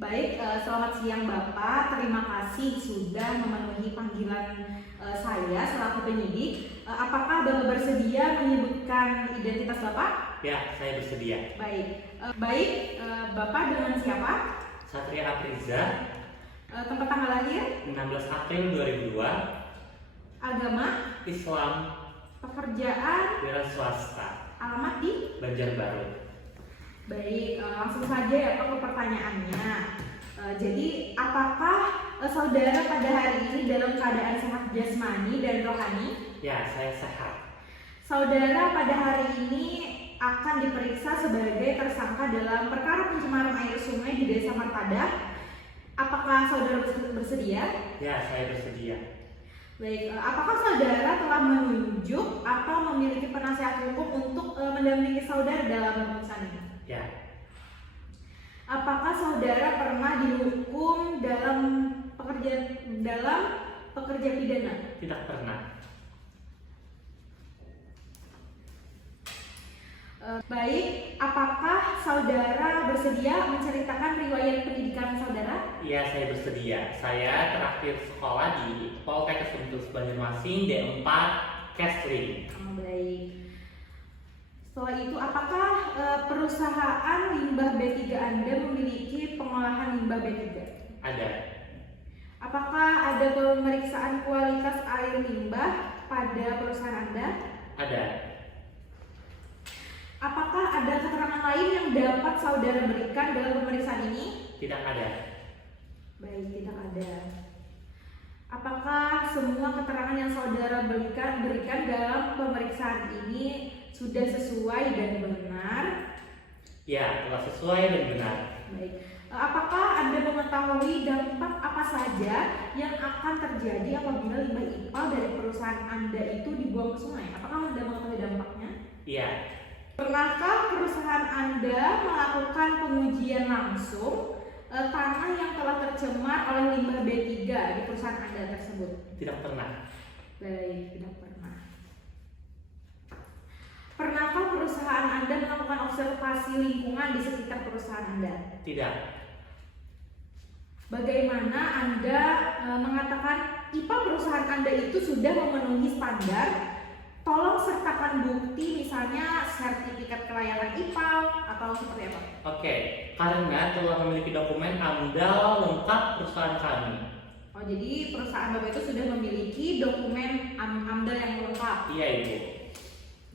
Baik, selamat siang Bapak. Terima kasih sudah memenuhi panggilan saya selaku penyidik. Apakah Bapak bersedia menyebutkan identitas Bapak? Ya, saya bersedia. Baik, Bapak dengan siapa? Satria Apriza, Tempat tanggal lahir? 16 April 2002, Agama? Islam, Pekerjaan? wira swasta, Alamat di? Banjarbaru. Baik, langsung saja ya Pak ke pertanyaannya. Jadi, apakah saudara pada hari ini dalam keadaan sehat jasmani dan rohani? Ya, saya sehat. Saudara pada hari ini akan diperiksa sebagai tersangka dalam perkara pencemaran air sungai di Desa Martadah. Apakah saudara bersedia? Ya, saya bersedia. Baik, apakah saudara telah menunjuk atau memiliki penasihat hukum untuk mendampingi saudara dalam pemeriksaan ini? Ya, Apakah saudara pernah dihukum dalam pekerja pidana? tidak pernah. Baik, apakah saudara bersedia menceritakan riwayat pendidikan saudara? Ya, saya bersedia. Saya terakhir sekolah di Poltekkes Universitas Banjarmasin D4 Kesling. Baik. Setelah itu, apakah perusahaan limbah B3 Anda memiliki pengolahan limbah B3? Ada. Apakah ada pemeriksaan kualitas air limbah pada perusahaan Anda? Ada. Apakah ada keterangan lain yang dapat saudara berikan dalam pemeriksaan ini? Tidak ada. Baik, tidak ada. Apakah semua keterangan yang saudara berikan dalam pemeriksaan ini sudah sesuai dan benar? Ya, telah sesuai dan benar. Baik. Apakah Anda mengetahui dampak apa saja yang akan terjadi apabila limbah IPAL dari perusahaan Anda itu dibuang ke sungai? Apakah Anda mengetahui dampaknya? Iya. Pernahkah perusahaan Anda melakukan pengujian langsung tanah yang telah tercemar oleh limbah B3 di perusahaan Anda tersebut? Tidak pernah. Baik, tidak pernah. Pernahkah perusahaan Anda melakukan observasi lingkungan di sekitar perusahaan Anda? Tidak. Bagaimana Anda mengatakan IPA perusahaan Anda itu sudah memenuhi standar? Tolong sertakan bukti, misalnya sertifikat kelayakan IPAL atau seperti apa? Oke, karena telah memiliki dokumen AMDAL lengkap perusahaan kami. Oh, jadi perusahaan Bapak itu sudah memiliki dokumen AMDAL yang lengkap? Iya, Ibu.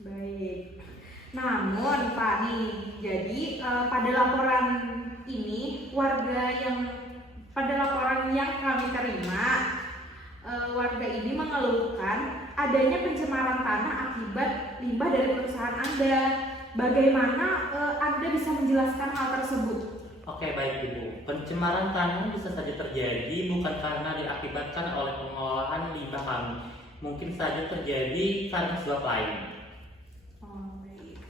Baik. Namun Pak nih, jadi pada laporan ini pada laporan yang kami terima, warga ini mengeluhkan adanya pencemaran tanah akibat limbah dari perusahaan Anda. Bagaimana Anda bisa menjelaskan hal tersebut? Oke, baik Ibu. Pencemaran tanah bisa saja terjadi bukan karena diakibatkan oleh pengolahan limbah kami. Mungkin saja terjadi karena sebab lain. Oh, baik.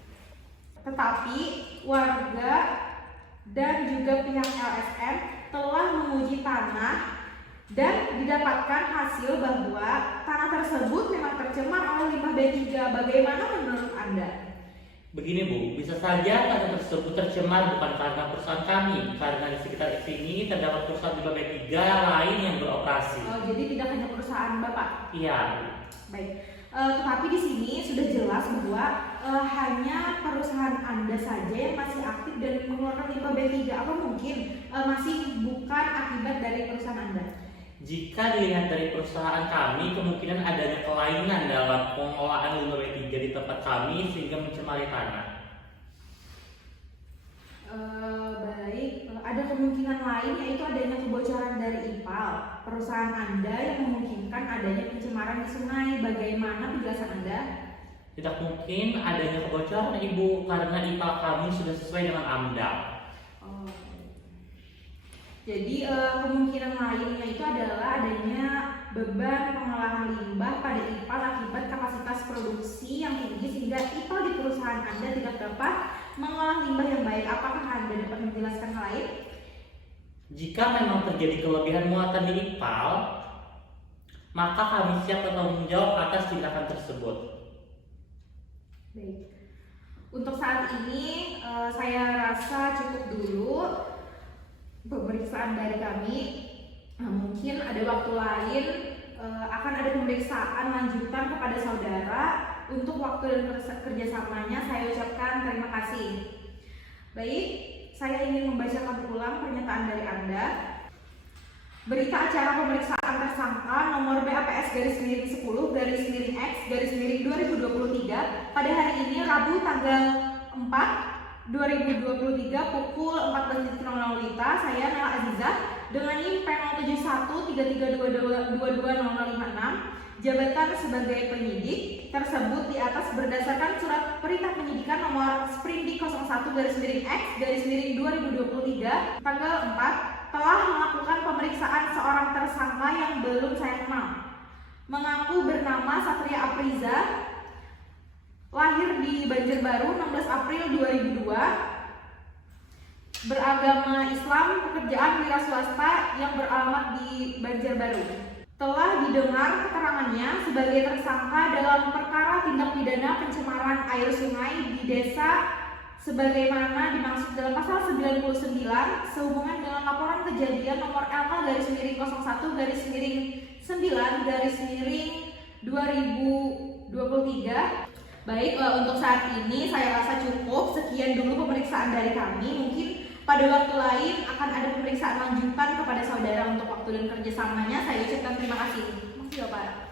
Tetapi warga dan juga pihak LSM telah menguji tanah dan didapatkan hasil bahwa tanah tersebut memang tercemar oleh limbah B3. Bagaimana menurut Anda? Begini Bu, bisa saja tanah tersebut tercemar bukan karena perusahaan kami, karena di sekitar sini terdapat perusahaan limbah B3 lain yang beroperasi. Oh, jadi tidak hanya perusahaan Bapak? Iya. Baik. Tetapi di sini sudah jelas bahwa hanya perusahaan Anda saja yang masih aktif dan mengeluarkan limbah B3. Apa mungkin masih bukan akibat dari perusahaan Anda? Jika dilihat dari perusahaan kami, kemungkinan adanya kelainan dalam pengolahan limbah B3 di tempat kami sehingga mencemari tanah. Baik, ada kemungkinan lain yaitu adanya kebocoran dari IPAL perusahaan Anda yang memungkinkan adanya pencemaran di sungai. Bagaimana penjelasan Anda? Tidak mungkin adanya kebocoran Ibu, karena IPA kami sudah sesuai dengan AMDAL. Oh. Jadi kemungkinan lainnya itu adalah adanya beban pengolahan limbah pada IPAL akibat kapasitas produksi yang tinggi sehingga IPAL di perusahaan Anda tidak dapat mengolah limbah yang baik. Apakah Anda dapat menjelaskan hal lain? Jika memang terjadi kelebihan muatan di IPAL, maka kami siap bertanggung jawab atas tindakan tersebut. Baik. Untuk saat ini saya rasa cukup dulu. pemeriksaan dari kami. Nah, mungkin ada waktu lain akan ada pemeriksaan lanjutan kepada saudara. Untuk waktu dan kerjasamanya saya ucapkan terima kasih. Baik, saya ingin membacakan ulang pernyataan dari Anda. Berita acara pemeriksaan tersangka nomor BAPS-10-X-2023 pada hari ini Rabu tanggal 4 2023 pukul 14.00 WITA. Saya Nela Azizah dengan NIM P071332220056, jabatan sebagai penyidik tersebut di atas berdasarkan surat perintah penyidikan nomor Sprindik 01-X-2023 tanggal 4 telah melakukan pemeriksaan seorang tersangka yang belum saya kenal. Mengaku bernama Satria Apriza, lahir di Banjarbaru 16 April 2002, beragama Islam, pekerjaan wira swasta yang beralamat di Banjarbaru. Telah didengar keterangannya sebagai tersangka dalam perkara tindak pidana pencemaran air sungai di desa sebagaimana dimaksud dalam pasal 99 sehubungan dengan laporan kejadian nomor LK-01-01-2023. Baik, untuk saat ini saya rasa cukup. Sekian dulu pemeriksaan dari kami. Mungkin pada waktu lain akan ada pemeriksaan lanjutan kepada saudara. Untuk waktu dan kerjasamanya saya ucapkan terima kasih. Terima kasih Bapak.